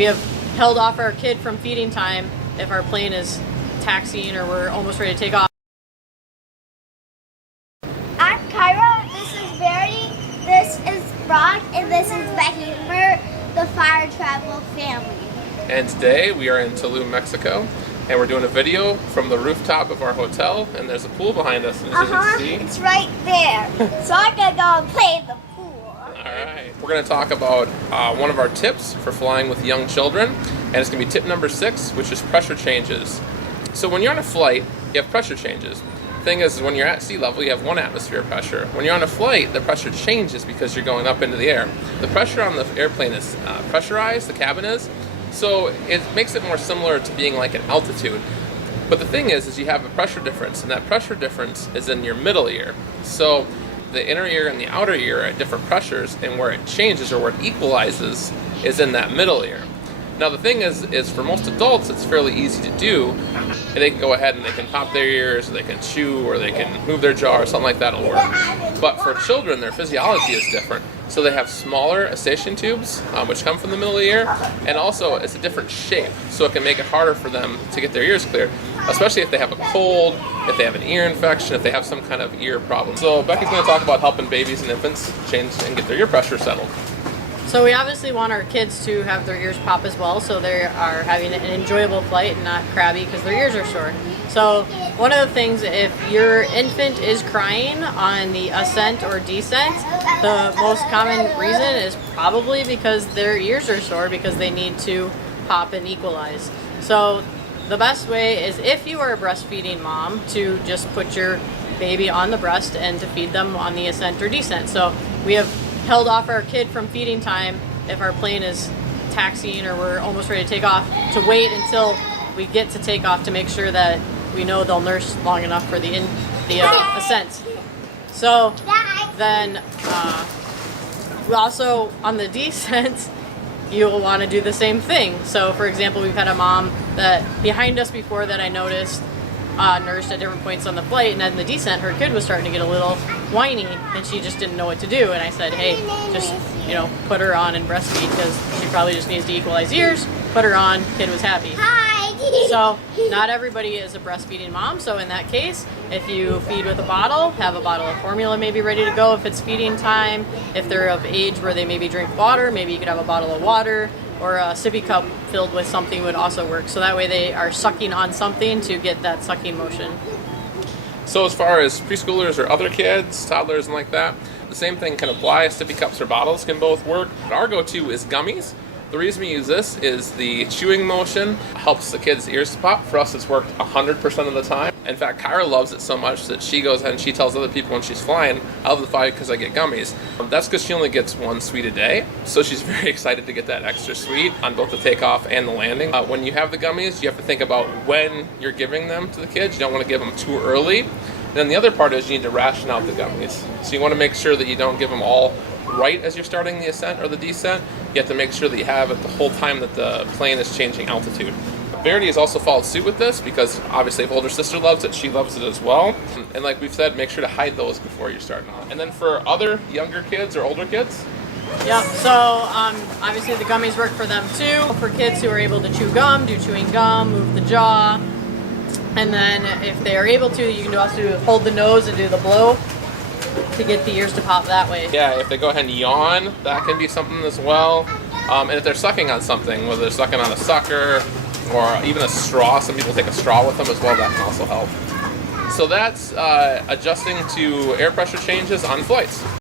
we have held off our kid from feeding time if our plane is taxiing or we're almost ready to take off. I'm Kyra, this is Verity, this is Brock, and this is Becky. We're the Fire Travel family. And today we are in Tulum, Mexico, and we're doing a video from the rooftop of our hotel, and there's a pool behind us, and as you can see. It's right there. So I'm gonna go and play in the pool. Alright, we're going to talk about one of our tips for flying with young children, and it's going to be tip number 6, which is pressure changes. So when you're on a flight, you have pressure changes. The thing is, when you're at sea level, you have 1 atmosphere pressure. When you're on a flight, the pressure changes because you're going up into the air. The pressure on the airplane is pressurized, the cabin is, so it makes it more similar to being like an altitude. But the thing is you have a pressure difference, and that pressure difference is in your middle ear. So the inner ear and the outer ear are at different pressures, and where it changes or where it equalizes is in that middle ear. Now the thing is for most adults it's fairly easy to do. They can go ahead and they can pop their ears, or they can chew, or they can move their jaw, or something like that will work. But for children, their physiology is different. So they have smaller eustachian tubes, which come from the middle of the ear, and also it's a different shape, so it can make it harder for them to get their ears cleared, especially if they have a cold, if they have an ear infection, if they have some kind of ear problem. So Becky's going to talk about helping babies and infants change and get their ear pressure settled. So we obviously want our kids to have their ears pop as well, so they are having an enjoyable flight and not crabby because their ears are sore. So one of the things, if your infant is crying on the ascent or descent, the most common reason is probably because their ears are sore because they need to pop and equalize. So the best way is, if you are a breastfeeding mom, to just put your baby on the breast and to feed them on the ascent or descent. So we have held off our kid from feeding time if our plane is taxiing or we're almost ready to take off, to wait until we get to take off to make sure that we know they'll nurse long enough for the ascent. So then we also, on the descent, you'll want to do the same thing. So for example, we've had a mom that behind us before that I noticed nursed at different points on the flight, and then the descent her kid was starting to get a little whiny and she just didn't know what to do, and I said, hey, just put her on and breastfeed because she probably just needs to equalize ears. Put her on, kid was happy. Hi! So not everybody is a breastfeeding mom, so in that case, if you feed with a bottle, have a bottle of formula maybe ready to go if it's feeding time. If they're of age where they maybe drink water, maybe you could have a bottle of water, or a sippy cup filled with something would also work. So that way they are sucking on something to get that sucking motion. So as far as preschoolers or other kids, toddlers and like that, the same thing can apply. Sippy cups or bottles can both work. Our go-to is gummies. The reason we use this is the chewing motion helps the kids' ears to pop. For us, it's worked 100% of the time. In fact, Kyra loves it so much that she goes ahead and she tells other people when she's flying, I love the flight because I get gummies. That's because she only gets 1 sweet a day, so she's very excited to get that extra sweet on both the takeoff and the landing. When you have the gummies, you have to think about when you're giving them to the kids. You don't want to give them too early. And then the other part is you need to ration out the gummies. So you want to make sure that you don't give them all right as you're starting the ascent or the descent. You have to make sure that you have it the whole time that the plane is changing altitude. Verity has also followed suit with this because obviously if older sister loves it, she loves it as well. And like we've said, make sure to hide those before you're starting off. And then for other younger kids or older kids? Yep, so obviously the gummies work for them too. For kids who are able to chew gum, do chewing gum, move the jaw. And then if they are able to, you can also hold the nose and do the blow to get the ears to pop that way. Yeah, if they go ahead and yawn, that can be something as well. And if they're sucking on something, whether they're sucking on a sucker or even a straw, some people take a straw with them as well, that can also help. So that's adjusting to air pressure changes on flights.